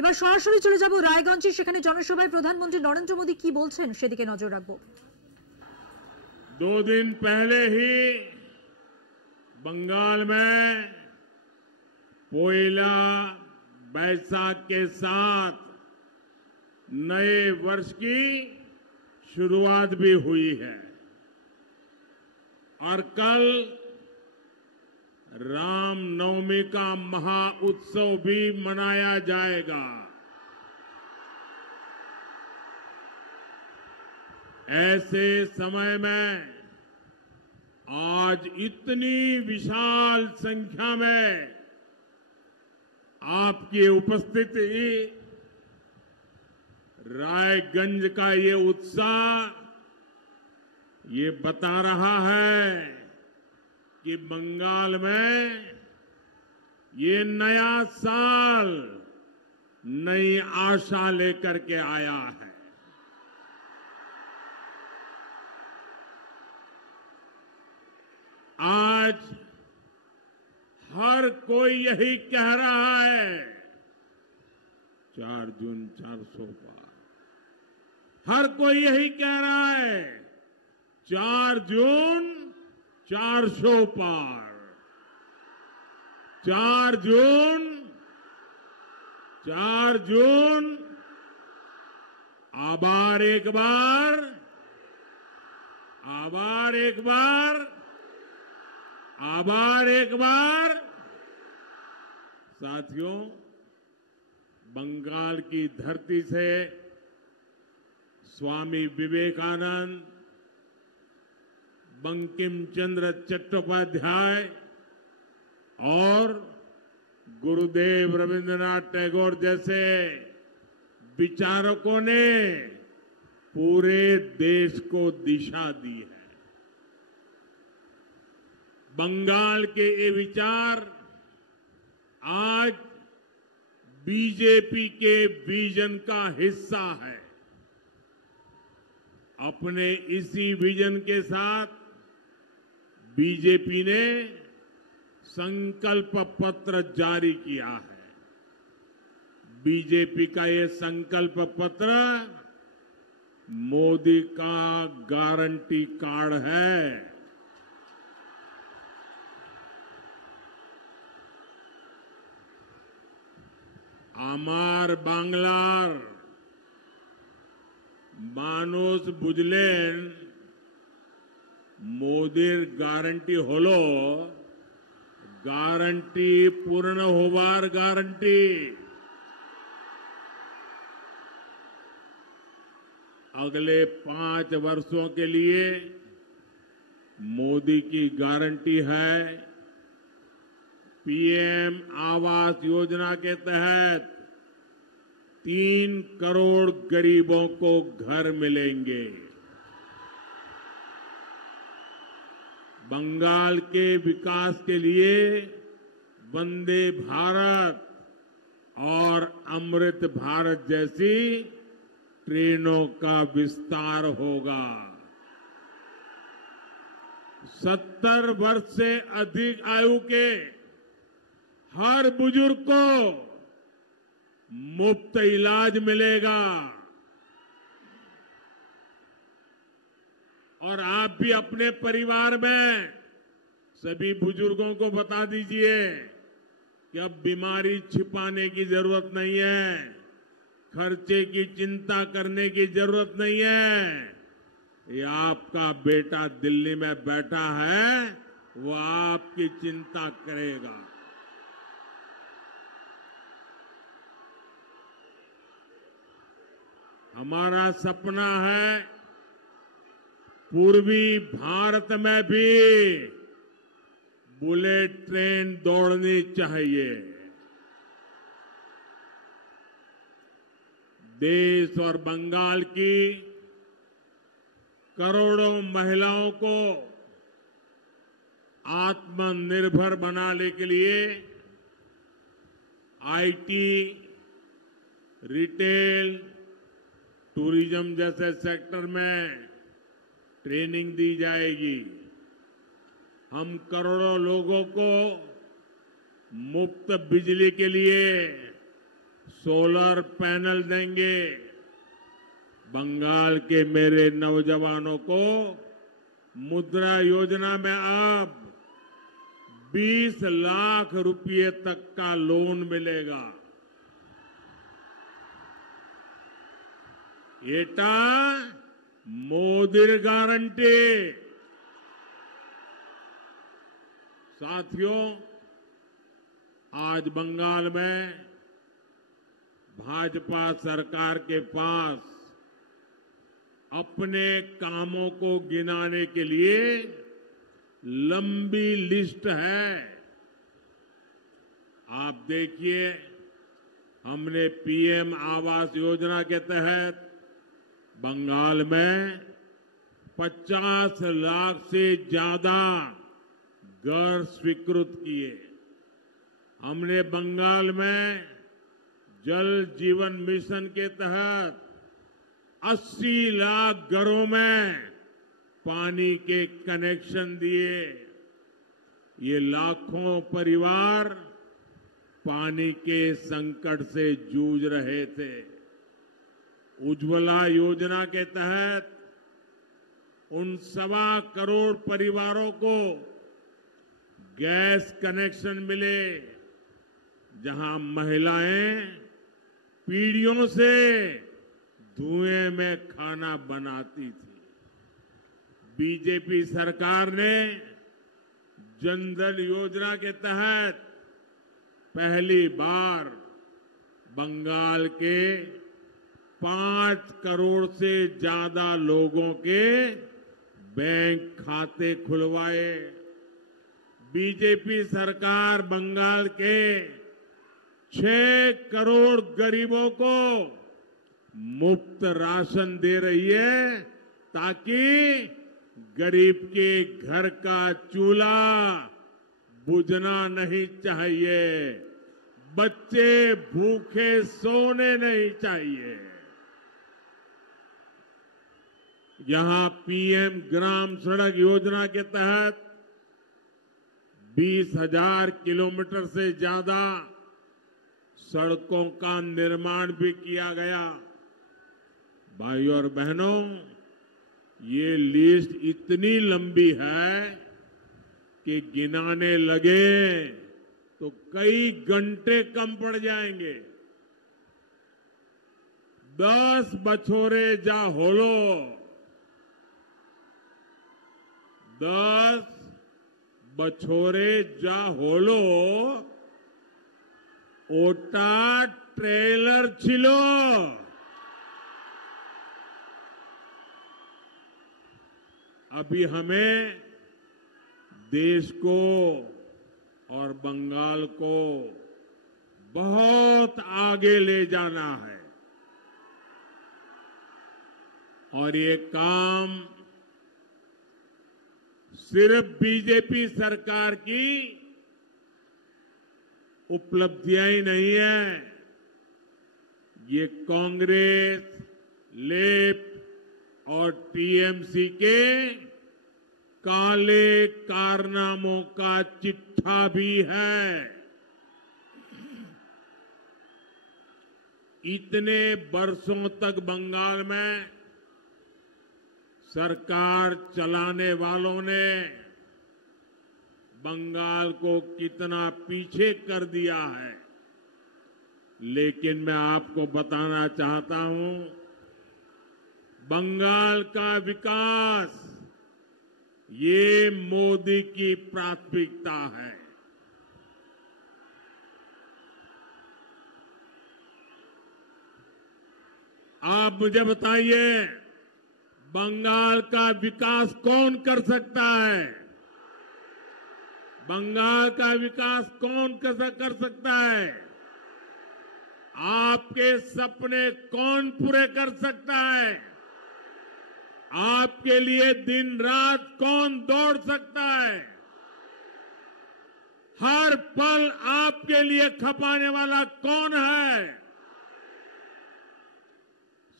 এবার সরাসরি চলে যাব রায়গঞ্জে, সেখানে জনসভায় প্রধানমন্ত্রী নরেন্দ্র মোদী কি বলছেন সেদিকে নজর রাখবো। 2 दिन पहले ही बंगाल में पोइला बैसाख के साथ नए वर्ष की शुरुआत भी हुई है और कल रामनवमी का महा उत्सव भी मनाया जाएगा। ऐसे समय में आज इतनी विशाल संख्या में आपकी उपस्थिति, रायगंज का ये उत्साह ये बता रहा है कि बंगाल में ये नया साल नई आशा लेकर के आया है। आज हर कोई यही कह रहा है 4 जून 400 पार। हर कोई यही कह रहा है 4 जून 400 पार। 4 जून आभार एक बार, आभार एक बार, आभार एक बार। साथियों, बंगाल की धरती से स्वामी विवेकानंद, बंकिम चंद्र चट्टोपाध्याय और गुरुदेव रविंद्रनाथ टैगोर जैसे विचारकों ने पूरे देश को दिशा दी है। बंगाल के ये विचार आज बीजेपी के विजन का हिस्सा है। अपने इसी विजन के साथ बीजेपी ने संकल्प पत्र जारी किया है। बीजेपी का ये संकल्प पत्र मोदी का गारंटी कार्ड है। আমার বাংলার মানুষ বুঝলেন মোদির গ্যারান্টি হলো গ্যারান্টি পূর্ণ হবার গ্যারান্টি। अगले 5 वर्षों के लिए मोदी की गारंटी है पीएम आवास योजना के तहत 3 करोड़ गरीबों को घर मिलेंगे। बंगाल के विकास के लिए वंदे भारत और अमृत भारत जैसी ट्रेनों का विस्तार होगा। 70 वर्ष से अधिक आयु के हर बुजुर्ग को मुफ्त इलाज मिलेगा। और आप भी अपने परिवार में सभी बुजुर्गों को बता दीजिए कि अब बीमारी छिपाने की जरूरत नहीं है, खर्चे की चिंता करने की जरूरत नहीं है। ये आपका बेटा दिल्ली में बैठा है, वो आपकी चिंता करेगा। हमारा सपना है पूर्वी भारत में भी बुलेट ट्रेन दौड़नी चाहिए। देश और बंगाल की करोड़ों महिलाओं को आत्मनिर्भर बनाने के लिए आईटी, रिटेल, टूरिज्म जैसे सेक्टर में ट्रेनिंग दी जाएगी। हम करोड़ों लोगों को मुफ्त बिजली के लिए सोलर पैनल देंगे। बंगाल के मेरे नौजवानों को मुद्रा योजना में अब 20 लाख रुपए तक का लोन मिलेगा। एटा मोदी गारंटी। साथियों, आज बंगाल में भाजपा सरकार के पास अपने कामों को गिनाने के लिए लंबी लिस्ट है। आप देखिए, हमने पीएम आवास योजना के तहत बंगाल में 50 लाख से ज्यादा घर स्वीकृत किए। हमने बंगाल में जल जीवन मिशन के तहत 80 लाख घरों में पानी के कनेक्शन दिए। ये लाखों परिवार पानी के संकट से जूझ रहे थे। उज्ज्वला योजना के तहत उन 1.25 करोड़ परिवारों को गैस कनेक्शन मिले, जहां महिलाएं पीढ़ियों से धुएं में खाना बनाती थी। बीजेपी सरकार ने जनधन योजना के तहत पहली बार बंगाल के 5 करोड़ से ज्यादा लोगों के बैंक खाते खुलवाए। बीजेपी सरकार बंगाल के 6 करोड़ गरीबों को मुफ्त राशन दे रही है, ताकि गरीब के घर का चूल्हा बुझना नहीं चाहिए, बच्चे भूखे सोने नहीं चाहिए। यहां पीएम ग्राम सड़क योजना के तहत 20,000 किलोमीटर से ज्यादा सड़कों का निर्माण भी किया गया। भाइयों और बहनों, ये लिस्ट इतनी लंबी है कि गिनाने लगे तो कई घंटे कम पड़ जाएंगे। 10 बछोरे जा होलो, 10 बछोरे जा होलो ओटा ट्रेलर छिलो। अभी हमें देश को और बंगाल को बहुत आगे ले जाना है, और ये काम सिर्फ बीजेपी सरकार की उपलब्धियां ही नहीं है, ये कांग्रेस, लेफ्ट और टीएमसी के काले कारनामों का चिट्ठा भी है। इतने वर्षों तक बंगाल में सरकार चलाने वालों ने बंगाल को कितना पीछे कर दिया है, लेकिन मैं आपको बताना चाहता हूं, बंगाल का विकास ये मोदी की प्राथमिकता है। आप मुझे बताइए, बंगाल का विकास कौन कर सकता है? बंगाल का विकास कौन कर सकता है? आपके सपने कौन पूरे कर सकता है? आपके लिए दिन रात कौन दौड़ सकता है? हर पल आपके लिए खपाने वाला कौन है?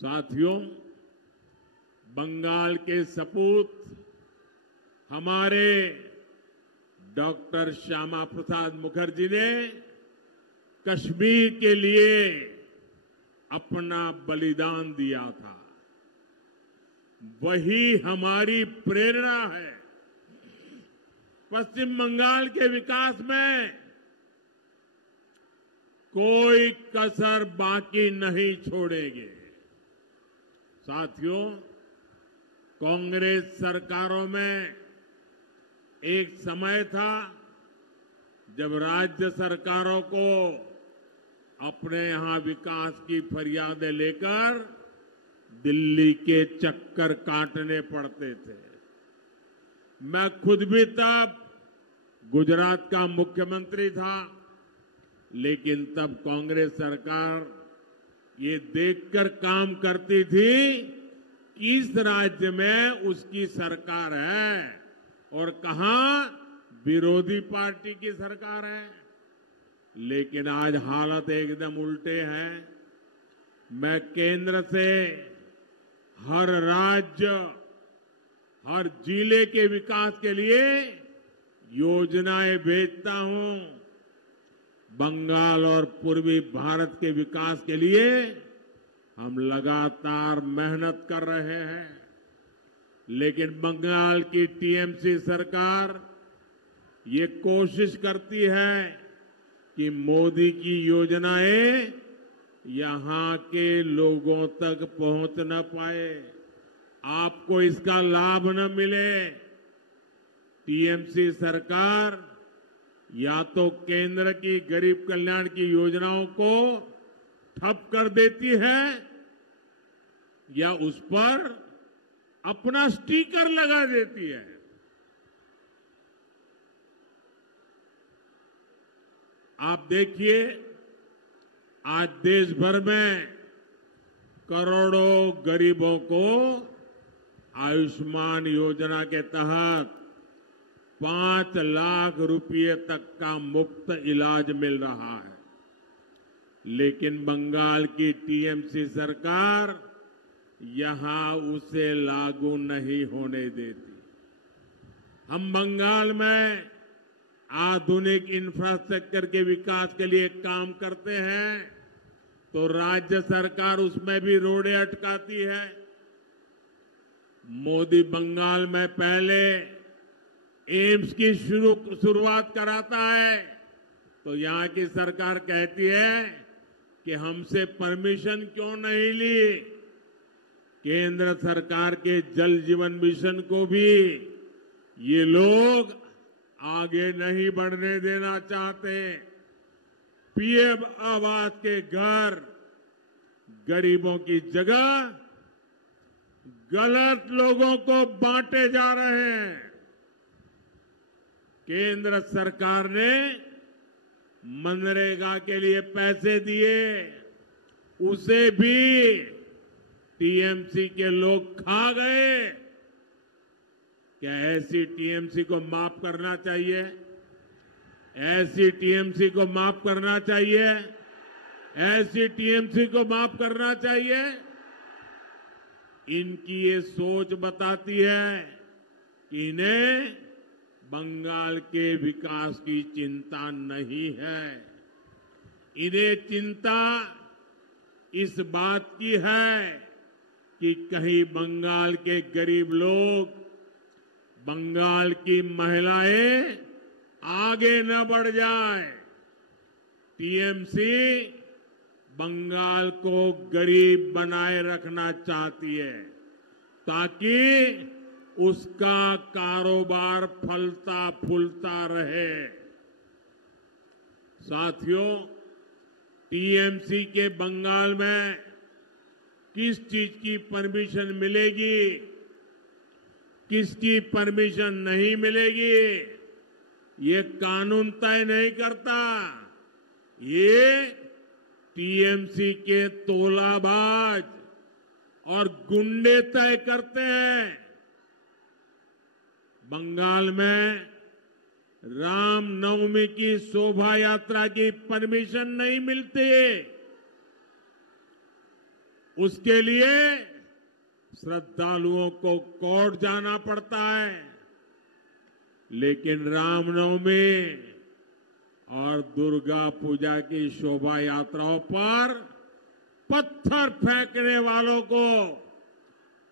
साथियों, बंगाल के सपूत हमारे डॉक्टर श्यामा प्रसाद मुखर्जी ने कश्मीर के लिए अपना बलिदान दिया था, वही हमारी प्रेरणा है। पश्चिम बंगाल के विकास में कोई कसर बाकी नहीं छोड़ेंगे। साथियों, कांग्रेस सरकारों में एक समय था जब राज्य सरकारों को अपने यहां विकास की फरियादें लेकर दिल्ली के चक्कर काटने पड़ते थे। मैं खुद भी तब गुजरात का मुख्यमंत्री था, लेकिन तब कांग्रेस सरकार ये देखकर काम करती थी कि इस राज्य में उसकी सरकार है और कहां विरोधी पार्टी की सरकार है। लेकिन आज हालत एकदम उल्टे हैं। मैं केंद्र से हर राज्य, हर जिले के विकास के लिए योजनाएं भेजता हूं। बंगाल और पूर्वी भारत के विकास के लिए हम लगातार मेहनत कर रहे हैं, लेकिन बंगाल की टीएमसी सरकार ये कोशिश करती है कि मोदी की योजनाएं यहां के लोगों तक पहुंच न पाए, आपको इसका लाभ न मिले। टीएमसी सरकार या तो केंद्र की गरीब कल्याण की योजनाओं को ठप कर देती है या उस पर अपना स्टिकर लगा देती है। आप देखिए, आज देश भर में करोड़ों गरीबों को आयुष्मान योजना के तहत 5 लाख रुपए तक का मुफ्त इलाज मिल रहा है, लेकिन बंगाल की टीएमसी सरकार यहां उसे लागू नहीं होने देती। हम बंगाल में आधुनिक इंफ्रास्ट्रक्चर के विकास के लिए काम करते हैं तो राज्य सरकार उसमें भी रोड़े अटकाती है। मोदी बंगाल में पहले एम्स की शुरुआत कराता है तो यहां की सरकार कहती है कि हमसे परमिशन क्यों नहीं ली। केंद्र सरकार के जल जीवन मिशन को भी ये लोग आगे नहीं बढ़ने देना चाहते। पीएम आवास के घर गरीबों की जगह गलत लोगों को बांटे जा रहे हैं। केंद्र सरकार ने मनरेगा के लिए पैसे दिए, उसे भी टीएमसी के लोग खा गए। क्या ऐसी टीएमसी को माफ करना चाहिए? ऐसी टीएमसी को माफ करना चाहिए? ऐसी टीएमसी को माफ करना चाहिए? इनकी ये सोच बताती है कि इन्हें बंगाल के विकास की चिंता नहीं है। इन्हें चिंता इस बात की है कि कहीं बंगाल के गरीब लोग, बंगाल की महिलाएं आगे न बढ़ जाए। टीएमसी बंगाल को गरीब बनाए रखना चाहती है ताकि उसका कारोबार फलता फूलता रहे। साथियों, टीएमसी के बंगाल में किस चीज की परमिशन मिलेगी, किसकी परमिशन नहीं मिलेगी, ये कानून तय नहीं करता। ये टीएमसी के तोलाबाज और गुंडे तय करते हैं। बंगाल में रामनवमी की शोभा यात्रा की परमिशन नहीं मिलती, उसके लिए श्रद्धालुओं को कोर्ट जाना पड़ता है। लेकिन रामनवमी और दुर्गा पूजा की शोभा यात्राओं पर पत्थर फेंकने वालों को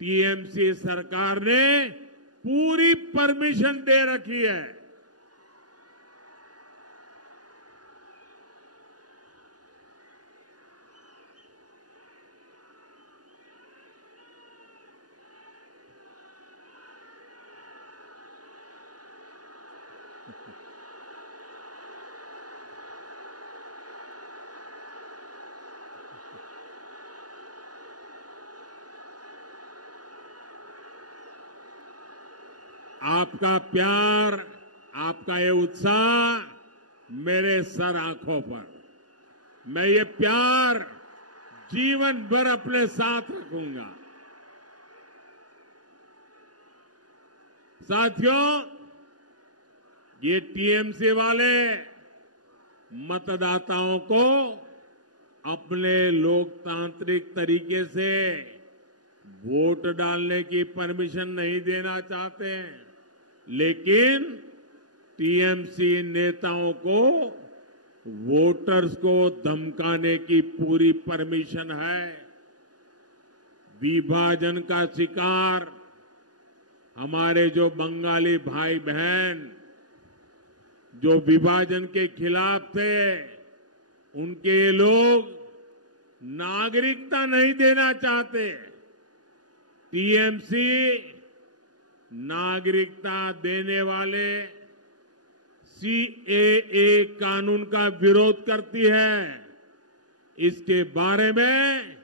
टीएमसी सरकार ने पूरी परमिशन दे रखी है। आपका प्यार, आपका ये उत्साह मेरे सर आंखों पर, मैं ये प्यार जीवन भर अपने साथ रखूंगा। साथियों, ये टीएमसी वाले मतदाताओं को अपने लोकतांत्रिक तरीके से वोट डालने की परमिशन नहीं देना चाहते, लेकिन टीएमसी नेताओं को वोटर्स को धमकाने की पूरी परमिशन है। विभाजन का शिकार हमारे जो बंगाली भाई बहन जो विभाजन के खिलाफ थे, उनके लोग नागरिकता नहीं देना चाहते। टीएमसी नागरिकता देने वाले सीएए कानून का विरोध करती है। इसके बारे में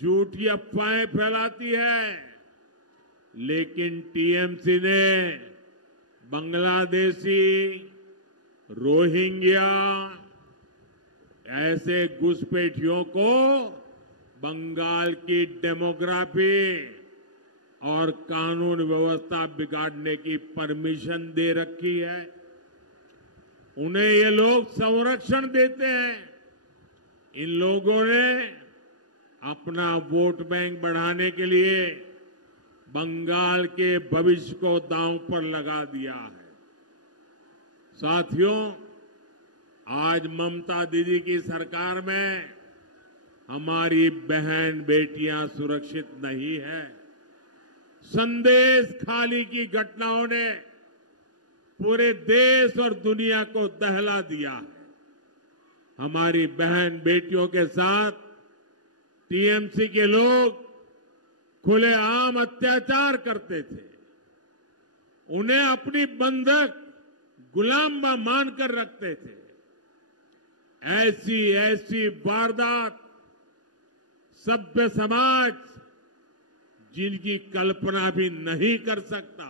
झूठी अफवाहें फैलाती है, लेकिन टीएमसी ने बांग्लादेशी, रोहिंग्या ऐसे घुसपैठियों को बंगाल की डेमोग्राफी और कानून व्यवस्था बिगाड़ने की परमिशन दे रखी है। उन्हें ये लोग संरक्षण देते हैं। इन लोगों ने अपना वोट बैंक बढ़ाने के लिए बंगाल के भविष्य को दांव पर लगा दिया है। साथियों, आज ममता दीदी की सरकार में हमारी बहन बेटियां सुरक्षित नहीं है। संदेश खाली की घटनाओं ने पूरे देश और दुनिया को दहला दिया है। हमारी बहन बेटियों के साथ टीएमसी के लोग खुलेआम अत्याचार करते थे। उन्हें अपनी बंधक गुलाम मानकर रखते थे। ऐसी वारदात सभ्य समाज जिनकी कल्पना भी नहीं कर सकता।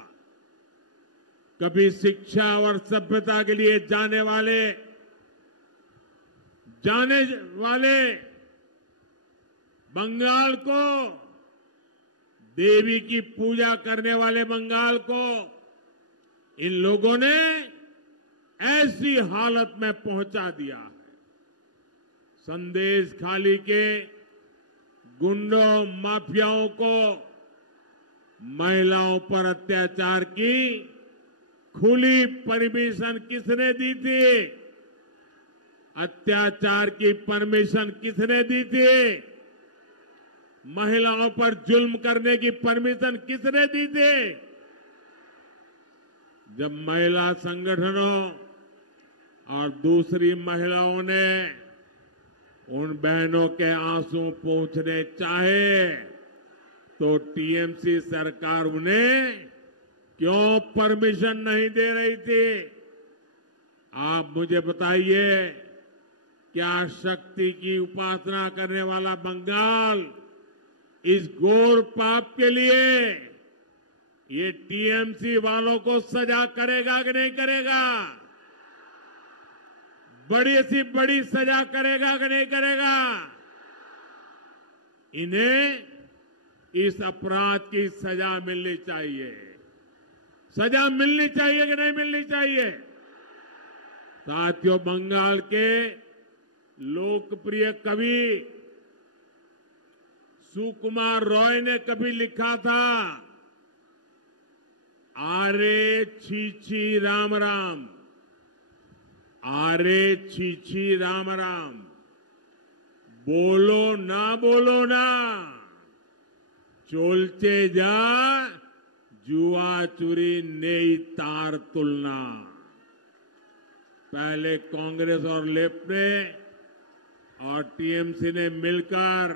कभी शिक्षा और सभ्यता के लिए जाने वाले बंगाल को, देवी की पूजा करने वाले बंगाल को इन लोगों ने ऐसी हालत में पहुंचा दिया है। संदेश खाली के गुंडों, माफियाओं को महिलाओं पर अत्याचार की खुली परमिशन किसने दी थी? अत्याचार की परमिशन किसने दी थी? महिलाओं पर जुल्म करने की परमिशन किसने दी थी? जब महिला संगठनों और दूसरी महिलाओं ने उन बहनों के आंसू पोंछने चाहे तो टीएमसी सरकार उन्हें क्यों परमिशन नहीं दे रही थी? आप मुझे बताइए, क्या शक्ति की उपासना करने वाला बंगाल इस घोर पाप के लिए ये टीएमसी वालों को सजा करेगा कि नहीं करेगा? बड़ी सी बड़ी सजा करेगा कि नहीं करेगा? इन्हें इस अपराध की सजा मिलनी चाहिए। सजा मिलनी चाहिए कि नहीं मिलनी चाहिए? साथियों, बंगाल के लोकप्रिय कवि सुकुमार रॉय ने कभी लिखा था, आरे छी छी राम राम, आरे छीछी राम राम, बोलो ना, चोलचे जा जुआ चुरी नेई तार तुलना। पहले कांग्रेस और लेफ्ट ने और टीएमसी ने मिलकर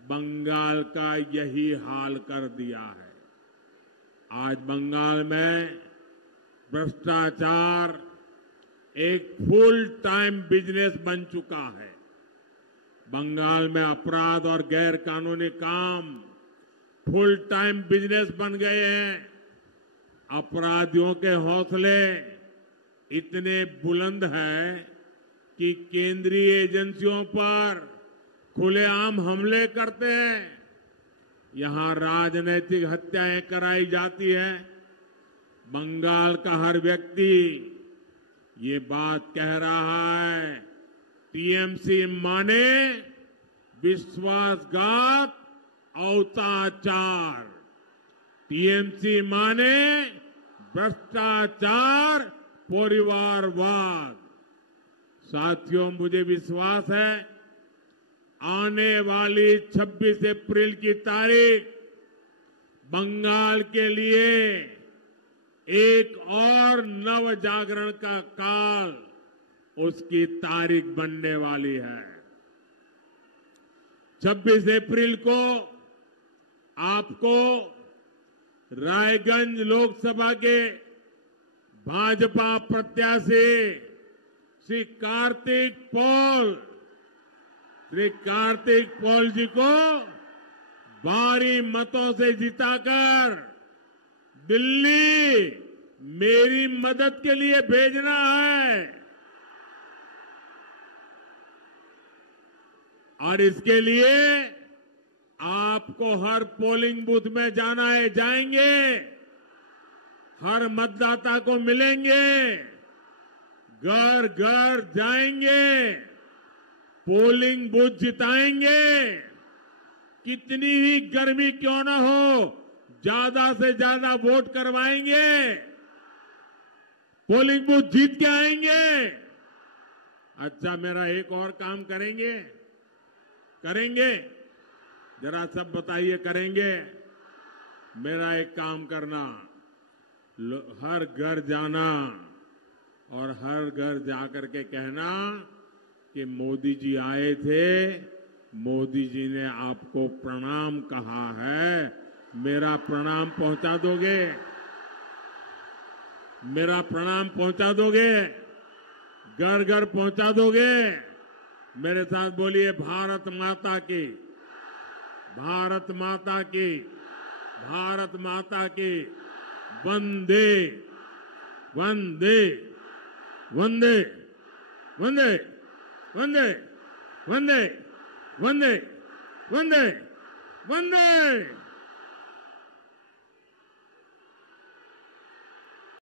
बंगाल का यही हाल कर दिया है। आज बंगाल में भ्रष्टाचार एक फुल टाइम बिजनेस बन चुका है। बंगाल में अपराध और गैर कानूनी काम फुल टाइम बिजनेस बन गए हैं। अपराधियों के हौसले इतने बुलंद हैं कि केंद्रीय एजेंसियों पर खुलेआम हमले करते हैं। यहां राजनीतिक हत्याएं कराई जाती है। बंगाल का हर व्यक्ति ये बात कह रहा है, टीएमसी माने विश्वासघात, अत्याचार, टीएमसी माने भ्रष्टाचार, परिवारवाद। साथियों, मुझे विश्वास है आने वाली 26 अप्रैल की तारीख बंगाल के लिए एक और नव जागरण का काल उसकी तारीख बनने वाली है। 26 अप्रैल को आपको रायगंज लोकसभा के भाजपा प्रत्याशी श्री कार्तिक पॉल जी को भारी मतों से जिताकर दिल्ली मेरी मदद के लिए भेजना है। और इसके लिए आपको हर पोलिंग बूथ में जाएंगे, हर मतदाता को मिलेंगे, घर घर जाएंगे, पोलिंग बूथ जिताएंगे। कितनी ही गर्मी क्यों न हो, ज्यादा से ज्यादा वोट करवाएंगे, पोलिंग बूथ जीत के आएंगे। अच्छा, मेरा एक और काम करेंगे जरा सब बताइए, करेंगे? मेरा एक काम करना, हर घर जाना और हर घर जाकर के कहना कि मोदी जी आए थे, मोदी जी ने आपको प्रणाम कहा है, मेरा प्रणाम पहुंचा दोगे? मेरा प्रणाम पहुंचा दोगे? घर घर पहुंचा दोगे? मेरे साथ बोलिए, भारत माता की, भारत माता की, भारत माता की, वंदे वंदे वंदे वंदे वंदे वंदे वंदे वंदे वंदे।